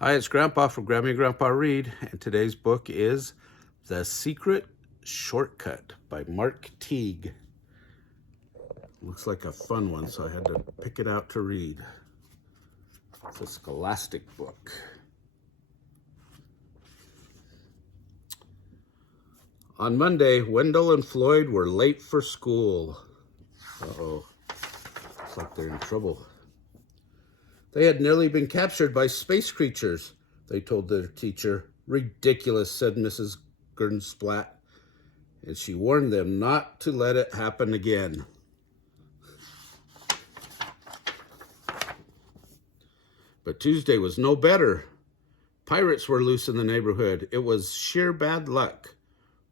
Hi, it's Grandpa from Grammy and Grandpa Read, and today's book is The Secret Shortcut by Mark Teague. Looks like a fun one, so I had to pick it out to read. It's a scholastic book. On Monday, Wendell and Floyd were late for school. Uh-oh, looks like they're in trouble. They had nearly been captured by space creatures, they told their teacher. Ridiculous, said Mrs. Gernsplat, and she warned them not to let it happen again. But Tuesday was no better. Pirates were loose in the neighborhood. It was sheer bad luck,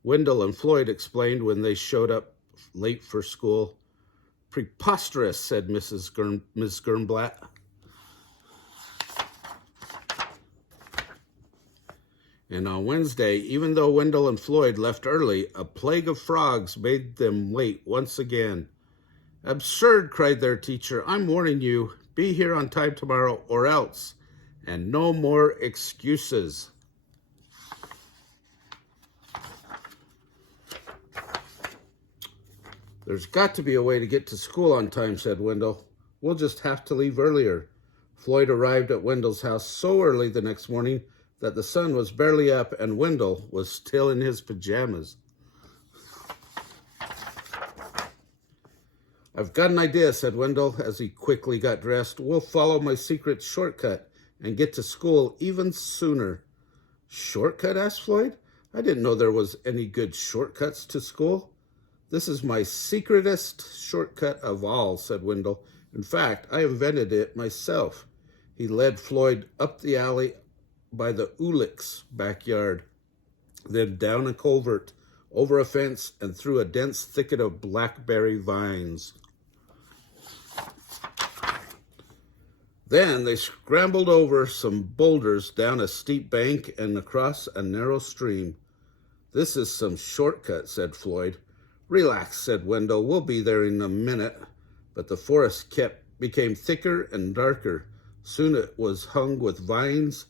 Wendell and Floyd explained when they showed up late for school. Preposterous, said Miss Gernblatt. And on Wednesday, even though Wendell and Floyd left early, a plague of frogs made them late once again. Absurd, cried their teacher. I'm warning you, be here on time tomorrow or else. And no more excuses. There's got to be a way to get to school on time, said Wendell. We'll just have to leave earlier. Floyd arrived at Wendell's house so early the next morning that the sun was barely up and Wendell was still in his pajamas. I've got an idea, said Wendell as he quickly got dressed. We'll follow my secret shortcut and get to school even sooner. Shortcut? Asked Floyd. I didn't know there was any good shortcuts to school. This is my secretest shortcut of all, said Wendell. In fact, I invented it myself. He led Floyd up the alley by the Ulick's backyard, then down a culvert, over a fence, and through a dense thicket of blackberry vines. Then they scrambled over some boulders down a steep bank and across a narrow stream. This is some shortcut, said Floyd. Relax, said Wendell. We'll be there in a minute. But the forest became thicker and darker. Soon it was hung with vines.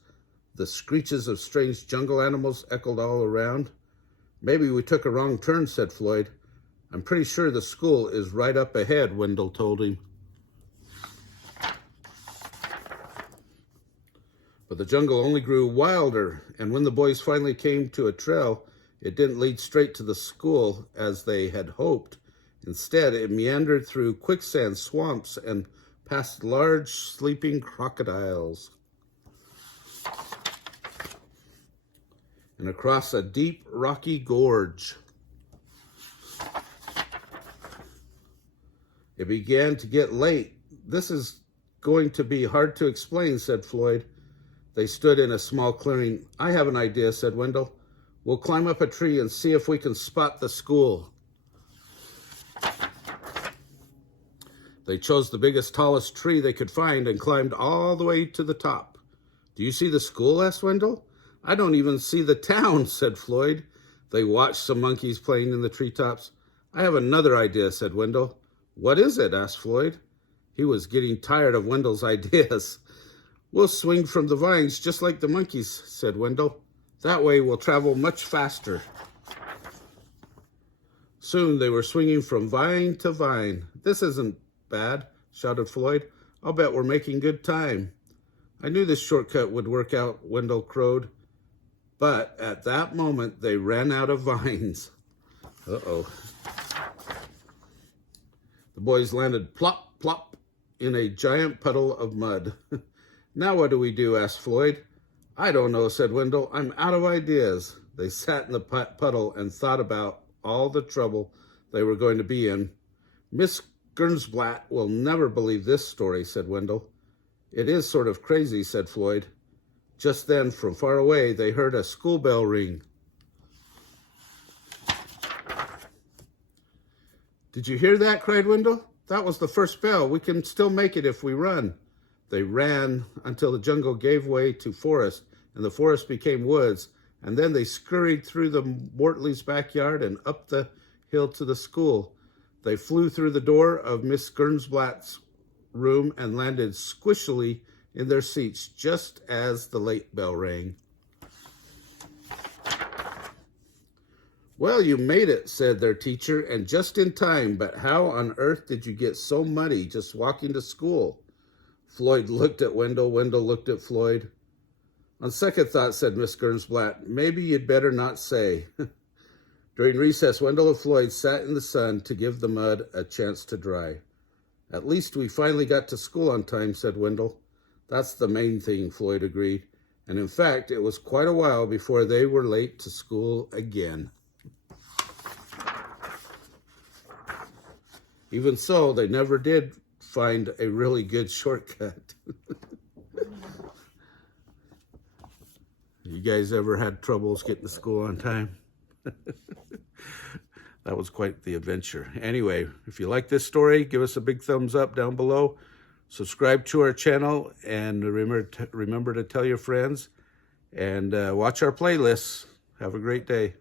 The screeches of strange jungle animals echoed all around. Maybe we took a wrong turn, said Floyd. I'm pretty sure the school is right up ahead, Wendell told him. But the jungle only grew wilder, and when the boys finally came to a trail, it didn't lead straight to the school as they had hoped. Instead, it meandered through quicksand swamps and past large sleeping crocodiles, and across a deep, rocky gorge. It began to get late. This is going to be hard to explain, said Floyd. They stood in a small clearing. I have an idea, said Wendell. We'll climb up a tree and see if we can spot the school. They chose the biggest, tallest tree they could find and climbed all the way to the top. Do you see the school? Asked Wendell. I don't even see the town, said Floyd. They watched some monkeys playing in the treetops. I have another idea, said Wendell. What is it? Asked Floyd. He was getting tired of Wendell's ideas. We'll swing from the vines just like the monkeys, said Wendell. That way we'll travel much faster. Soon they were swinging from vine to vine. This isn't bad, shouted Floyd. I'll bet we're making good time. I knew this shortcut would work out, Wendell crowed. But at that moment, they ran out of vines. Uh-oh. The boys landed plop, plop in a giant puddle of mud. Now what do we do? Asked Floyd. I don't know, said Wendell. I'm out of ideas. They sat in the puddle and thought about all the trouble they were going to be in. Miss Gernblatt will never believe this story, said Wendell. It is sort of crazy, said Floyd. Just then, from far away, they heard a school bell ring. Did you hear that? Cried Wendell. That was the first bell. We can still make it if we run. They ran until the jungle gave way to forest, and the forest became woods, and then they scurried through the Wortley's backyard and up the hill to the school. They flew through the door of Miss Gernblatt's room and landed squishily in their seats just as the late bell rang. "Well, you made it," said their teacher, "and just in time, but how on earth did you get so muddy just walking to school?" Floyd looked at Wendell. Wendell looked at Floyd. "On second thought," said Miss Gernsblatt, "maybe you'd better not say." During recess, Wendell and Floyd sat in the sun to give the mud a chance to dry. "At least we finally got to school on time," said Wendell. "That's the main thing," Floyd agreed. And in fact, it was quite a while before they were late to school again. Even so, they never did find a really good shortcut. You guys ever had troubles getting to school on time? That was quite the adventure. Anyway, if you like this story, give us a big thumbs up down below. Subscribe to our channel, and remember to tell your friends, and watch our playlists. Have a great day.